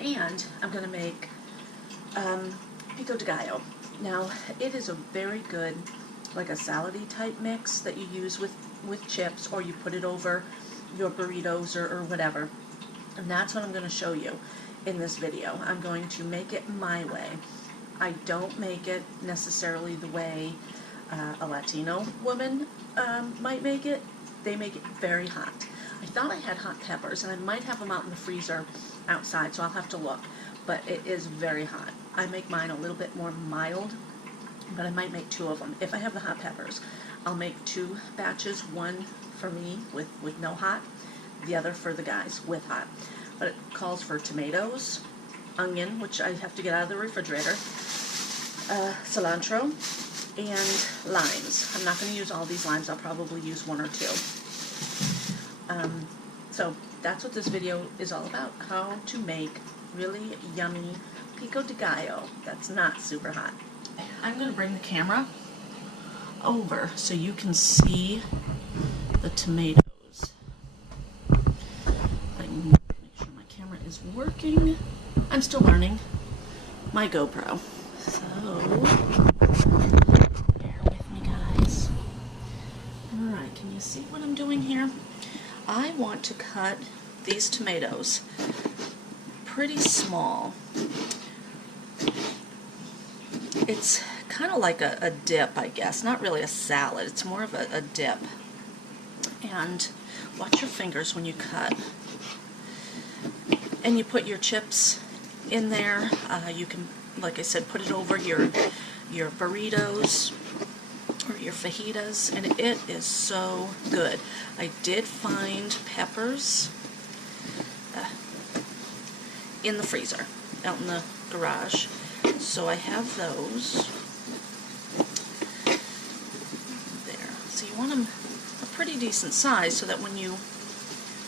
And I'm going to make Pico de Gallo. Now, it is a very good, like a salady type mix that you use with chips, or you put it over your burritos or whatever. And that's what I'm going to show you in this video. I'm going to make it my way. I don't make it necessarily the way a Latino woman might make it. They make it very hot. I thought I had hot peppers, and I might have them out in the freezer outside, so I'll have to look. But it is very hot. I make mine a little bit more mild, but I might make 2 of them. If I have the hot peppers, I'll make 2 batches, one for me with no hot, the other for the guys with hot. But it calls for tomatoes, onion, which I have to get out of the refrigerator, cilantro, and limes. I'm not going to use all these limes. I'll probably use 1 or 2. So that's what this video is all about, how to make really yummy Pico de Gallo that's not super hot. I'm going to bring the camera over so you can see the tomatoes. I can make sure my camera is working. I'm still learning my GoPro. So, bear with me, guys. Alright, can you see what I'm doing here? I want to cut these tomatoes pretty small. It's kind of like a dip, I guess. Not really a salad. It's more of a dip. And watch your fingers when you cut. And you put your chips in there. You can, like I said, put it over your burritos or your fajitas, and it is so good. I did find peppers in the freezer, out in the garage, so I have those there. So you want them a pretty decent size so that when you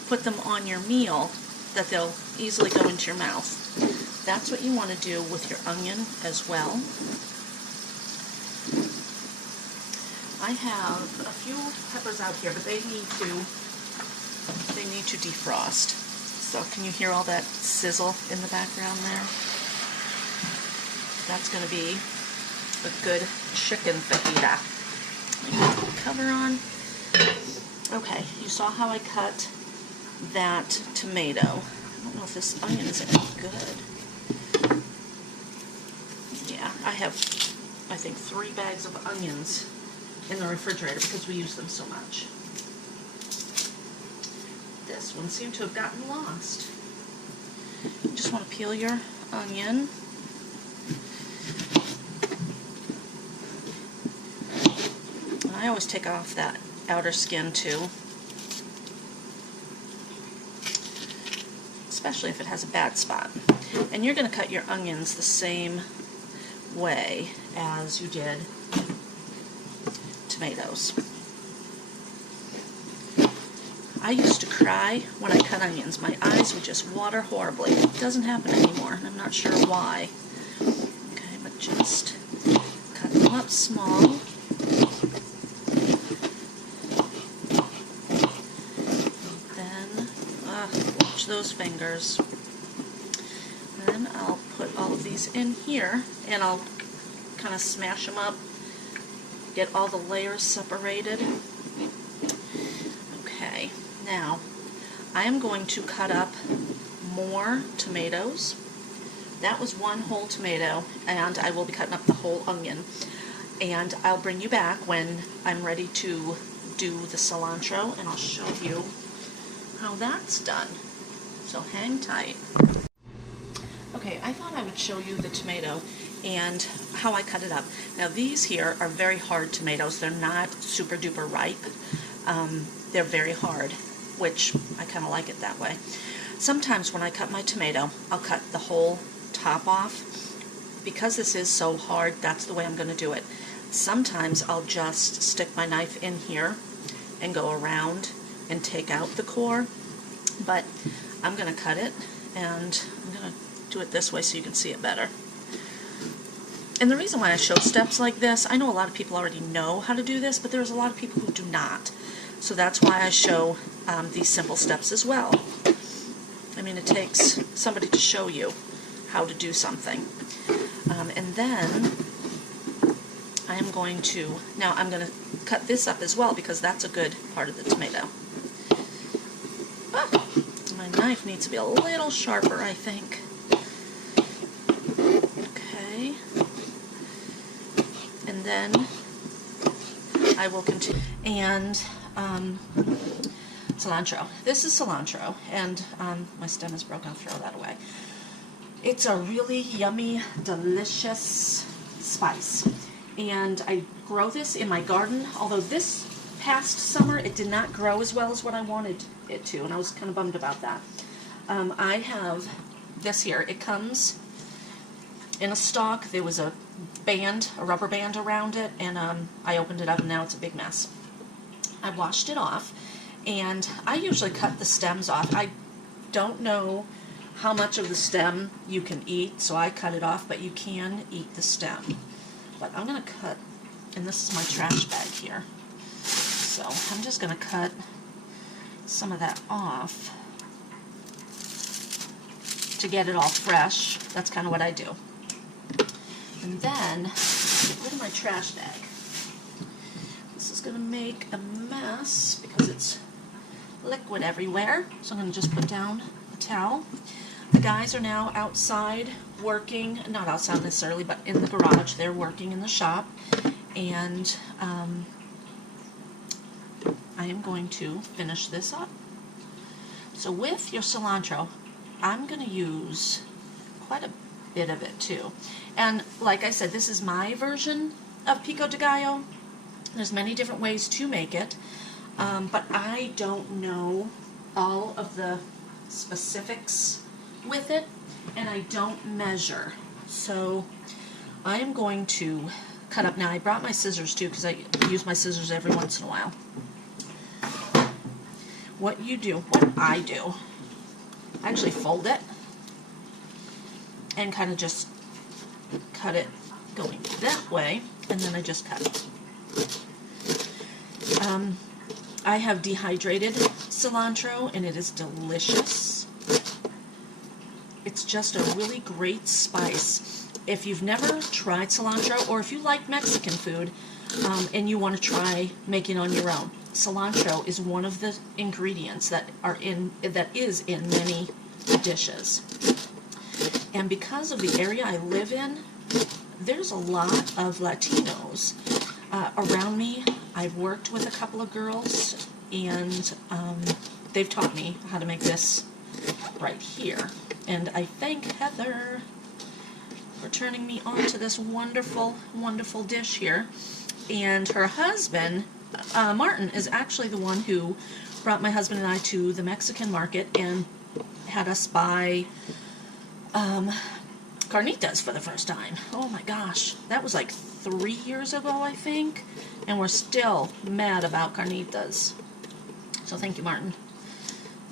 put them on your meal, that they'll easily go into your mouth. That's what you want to do with your onion as well. I have a few peppers out here, but they need to defrost. So can you hear all that sizzle in the background there? That's going to be a good chicken fajita. Put the cover on. Okay, you saw how I cut that tomato. I don't know if this onion is any good. Yeah, I have, I think, 3 bags of onions in the refrigerator because we use them so much. This one seemed to have gotten lost. You just want to peel your onion. And I always take off that outer skin too, especially if it has a bad spot. And you're going to cut your onions the same way as you did tomatoes. I used to cry when I cut onions. My eyes would just water horribly. It doesn't happen anymore, and I'm not sure why. Okay, but just cut them up small. Then, watch those fingers. Then I'll put all of these in here, and I'll kind of smash them up, get all the layers separated. Okay, now I am going to cut up more tomatoes. That was 1 whole tomato, and I will be cutting up the whole onion. And I'll bring you back when I'm ready to do the cilantro, and I'll show you how that's done. So hang tight. Okay, I thought I would show you the tomato and how I cut it up. Now these here are very hard tomatoes. They're not super duper ripe. They're very hard, which I kind of like it that way. Sometimes when I cut my tomato, I'll cut the whole top off. Because this is so hard, that's the way I'm going to do it. Sometimes I'll just stick my knife in here and go around and take out the core, but I'm going to cut it, and I'm going to do it this way so you can see it better. And the reason why I show steps like this, I know a lot of people already know how to do this, but there's a lot of people who do not. So that's why I show these simple steps as well. I mean, mean, it takes somebody to show you how to do something. And then I'm going to cut this up as well because that's a good part of the tomato. Ah, my knife needs to be a little sharper, I think. Okay. And then I will continue. And cilantro. This is cilantro, and my stem is broken. I'll throw that away. It's a really yummy, delicious spice. And I grow this in my garden, although this past summer it did not grow as well as what I wanted it to, and I was kind of bummed about that. I have this here. It comes in a stalk. There was a rubber band around it, and I opened it up and now it's a big mess. I washed it off, and I usually cut the stems off. I don't know how much of the stem you can eat, so I cut it off, but you can eat the stem. But I'm going to cut, and this is my trash bag here, so I'm just going to cut some of that off to get it all fresh. That's kind of what I do. And then, get rid of my trash bag. This is going to make a mess because it's liquid everywhere, so I'm going to just put down a towel. The guys are now outside working, not outside necessarily, but in the garage. They're working in the shop, and I am going to finish this up. So with your cilantro, I'm going to use quite a bit of it too. And like I said, this is my version of Pico de Gallo. There's many different ways to make it, but I don't know all of the specifics with it, and I don't measure. So I am going to cut up. Now I brought my scissors too because I use my scissors every once in a while. What I do, I actually fold it and kind of just cut it going that way, and then I just cut it. I have dehydrated cilantro, and it is delicious. It's just a really great spice. If you've never tried cilantro, or if you like Mexican food and you want to try making it on your own, cilantro is one of the ingredients that is in many dishes. And because of the area I live in, there's a lot of Latinos around me. I've worked with a couple of girls, and they've taught me how to make this right here. And I thank Heather for turning me on to this wonderful, wonderful dish here. And her husband, Martin, is actually the one who brought my husband and I to the Mexican market and had us buy carnitas for the first time. Oh my gosh, that was like 3 years ago, I think, and we're still mad about carnitas. So thank you, Martin.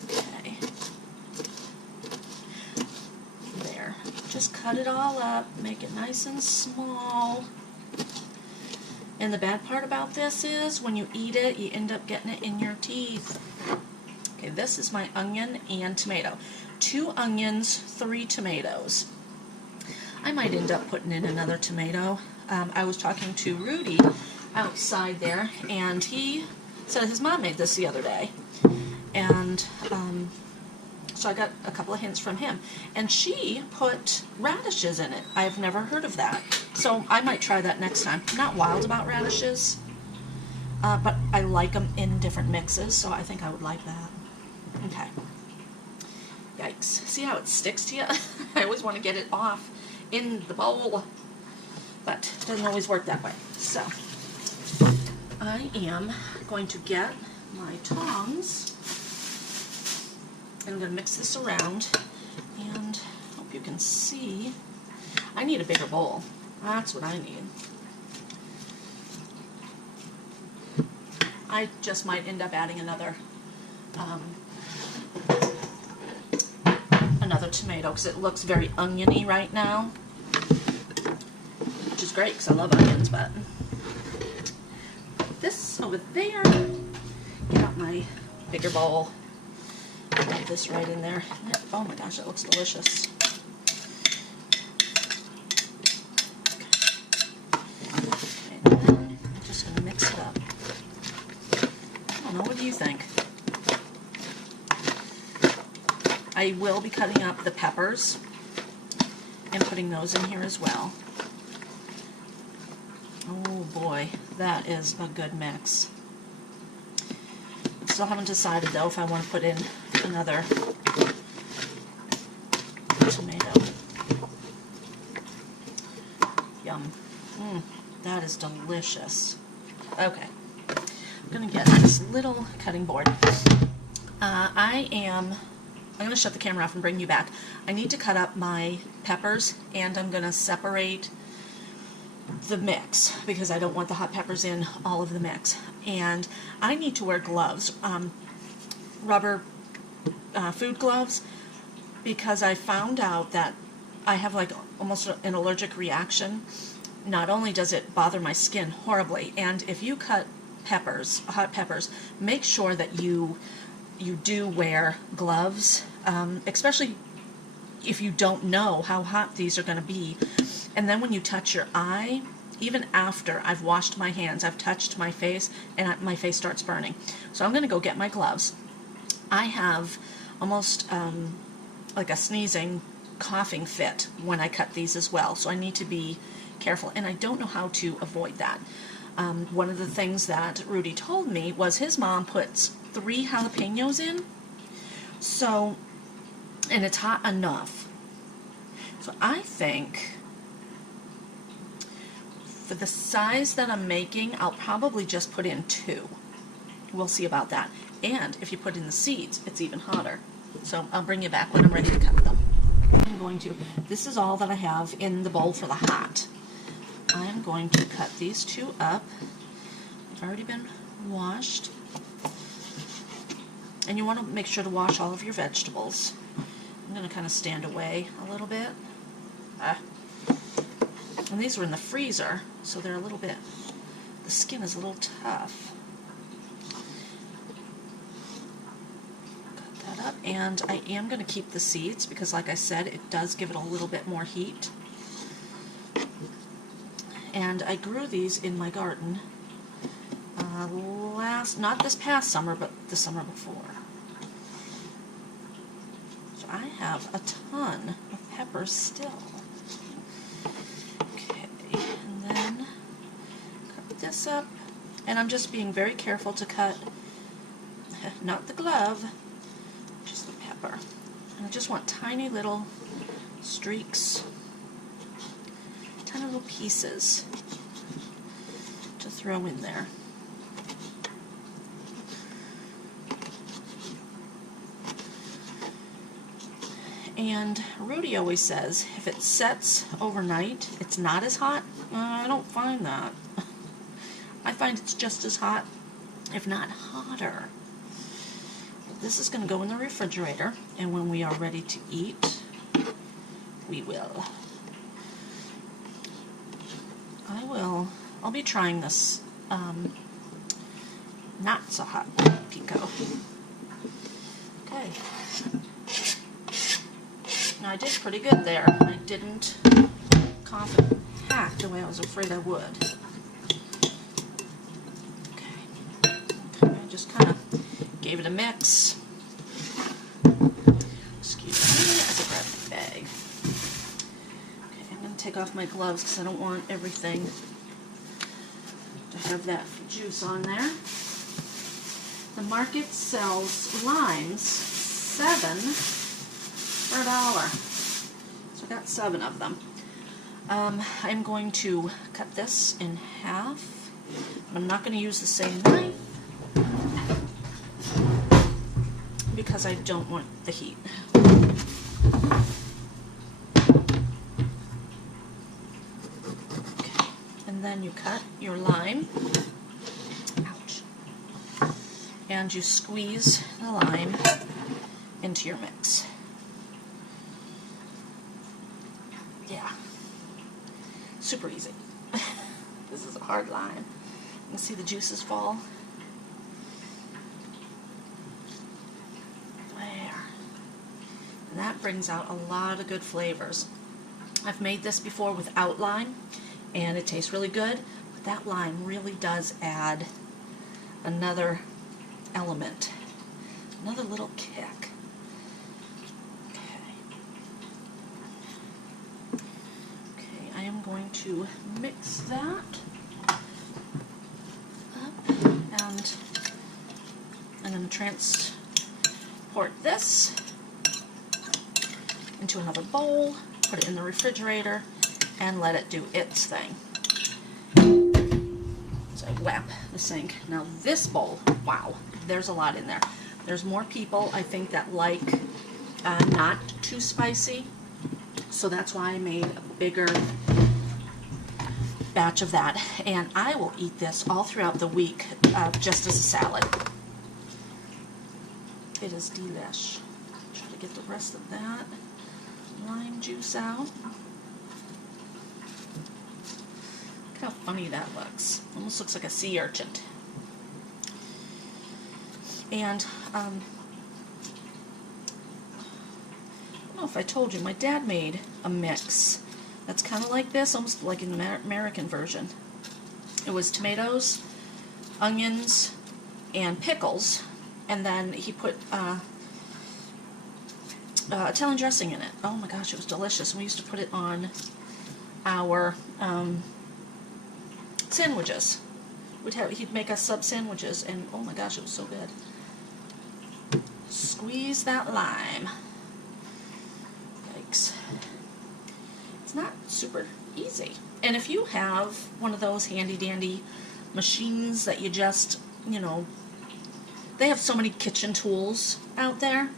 Okay. There. Just cut it all up, make it nice and small. And the bad part about this is when you eat it, you end up getting it in your teeth. Okay, this is my onion and tomato. 2 onions, 3 tomatoes. I might end up putting in another tomato. I was talking to Rudy outside there, and he said his mom made this the other day. And so I got a couple of hints from him. And she put radishes in it. I've never heard of that. So I might try that next time. I'm not wild about radishes, but I like them in different mixes, so I think I would like that. Okay. Yikes. See how it sticks to you? I always want to get it off in the bowl, but it doesn't always work that way. So I am going to get my tongs, and I'm going to mix this around, and I hope you can see. I need a bigger bowl. That's what I need. I just might end up adding another tomato because it looks very oniony right now, which is great because I love onions. But put this over there, get out my bigger bowl, Put this right in there. Oh my gosh, that looks delicious. Okay, and then I'm just going to mix it up. I don't know, what do you think? I will be cutting up the peppers and putting those in here as well. Oh boy, that is a good mix. Still haven't decided though if I want to put in another tomato. Yum. That is delicious. Okay, I'm going to get this little cutting board. I'm going to shut the camera off and bring you back. I need to cut up my peppers, and I'm going to separate the mix because I don't want the hot peppers in all of the mix. And I need to wear gloves, rubber food gloves, because I found out that I have like almost an allergic reaction. Not only does it bother my skin horribly, and if you cut peppers, hot peppers, make sure that you do wear gloves, especially if you don't know how hot these are going to be. And then when you touch your eye, even after I've washed my hands, I've touched my face, and my face starts burning. So I'm going to go get my gloves. I have almost like a sneezing, coughing fit when I cut these as well, so I need to be careful, and I don't know how to avoid that. One of the things that Rudy told me was his mom puts 3 jalapenos in, so, and it's hot enough. So I think for the size that I'm making, I'll probably just put in 2. We'll see about that. And if you put in the seeds, it's even hotter. So I'll bring you back when I'm ready to cut them. I'm going to, this is all that I have in the bowl for the hot. I'm going to cut these 2 up. They've already been washed. And you want to make sure to wash all of your vegetables. I'm going to kind of stand away a little bit. And these were in the freezer, so they're a little bit, the skin is a little tough. Cut that up, and I am going to keep the seeds because, like I said, it does give it a little bit more heat. And I grew these in my garden not this past summer, but the summer before. So I have a ton of peppers still. Okay, and then cut this up. And I'm just being very careful to cut, not the glove, just the pepper. And I just want tiny little streaks, tiny little pieces to throw in there. And Rudy always says if it sets overnight, it's not as hot. I don't find that. I find it's just as hot, if not hotter. This is going to go in the refrigerator, and when we are ready to eat, we will. I'll be trying this not so hot pico. Okay. Now I did pretty good there. I didn't cough and hack the way I was afraid I would. Okay. I just kind of gave it a mix. Excuse me as I grab my bag. Okay, I'm going to take off my gloves because I don't want everything to have that juice on there. The market sells limes 7 for $1. So I got 7 of them. I'm going to cut this in half. I'm not going to use the same knife because I don't want the heat. Okay. And then you cut your lime. Ouch. And you squeeze the lime into your mix. Yeah, super easy. This is a hard lime. You can see the juices fall. There. brings out a lot of good flavors. I've made this before without lime, and it tastes really good, but that lime really does add another element, another little kick. Okay, I am going to mix that up, and I'm going to transport this into another bowl, put it in the refrigerator, and let it do its thing. So I whap the sink. Now this bowl, wow, there's a lot in there. There's more people, I think, that like not too spicy, so that's why I made a bigger batch of that. And I will eat this all throughout the week just as a salad. It is delish. Try to get the rest of that lime juice out. Look how funny that looks. Almost looks like a sea urchin. And I don't know if I told you, my dad made a mix that's kind of like this, almost like an American version. It was tomatoes, onions, and pickles, and then he put Italian dressing in it. Oh my gosh, it was delicious. We used to put it on our sandwiches. He'd make us sub sandwiches, and oh my gosh, it was so good. Squeeze that lime. Yikes. It's not super easy. And if you have one of those handy dandy machines that you just, you know, they have so many kitchen tools out there.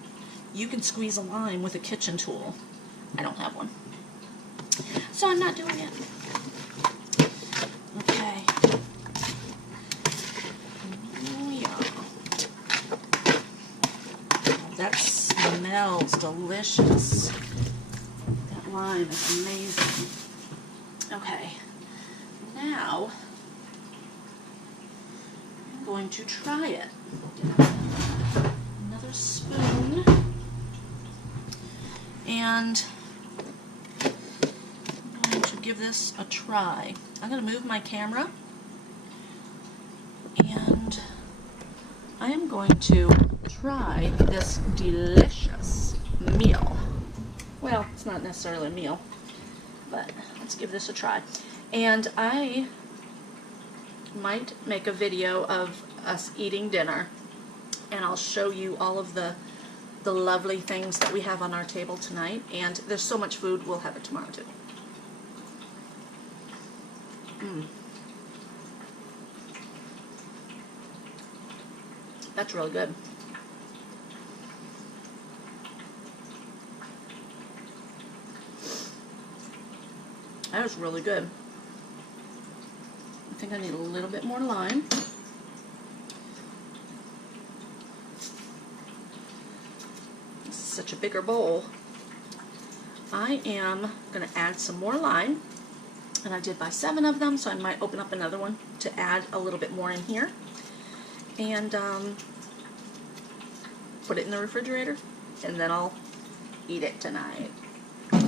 You can squeeze a lime with a kitchen tool. I don't have one, so I'm not doing it. Okay. Oh, yeah. That smells delicious. That lime is amazing. Okay. Now, I'm going to try it. Another spoon. And I'm going to give this a try. I'm going to move my camera, and I am going to try this delicious meal. Well, it's not necessarily a meal, but let's give this a try. And I might make a video of us eating dinner, and I'll show you all of the lovely things that we have on our table tonight. And there's so much food, we'll have it tomorrow too. That's really good. That was really good. I think I need a little bit more lime. This is such a bigger bowl. I am going to add some more lime, and I did buy 7 of them, so I might open up another one to add a little bit more in here, and put it in the refrigerator, and then I'll eat it tonight.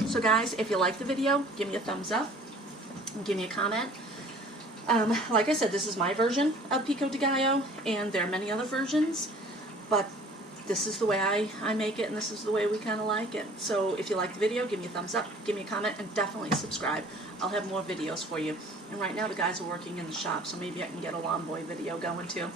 So guys, if you like the video, give me a thumbs up, and give me a comment. Like I said, this is my version of Pico de Gallo, and there are many other versions, but this is the way I make it, and this is the way we kind of like it. So if you like the video, give me a thumbs up, give me a comment, and definitely subscribe. I'll have more videos for you. And right now the guys are working in the shop, so maybe I can get a lawn boy video going too.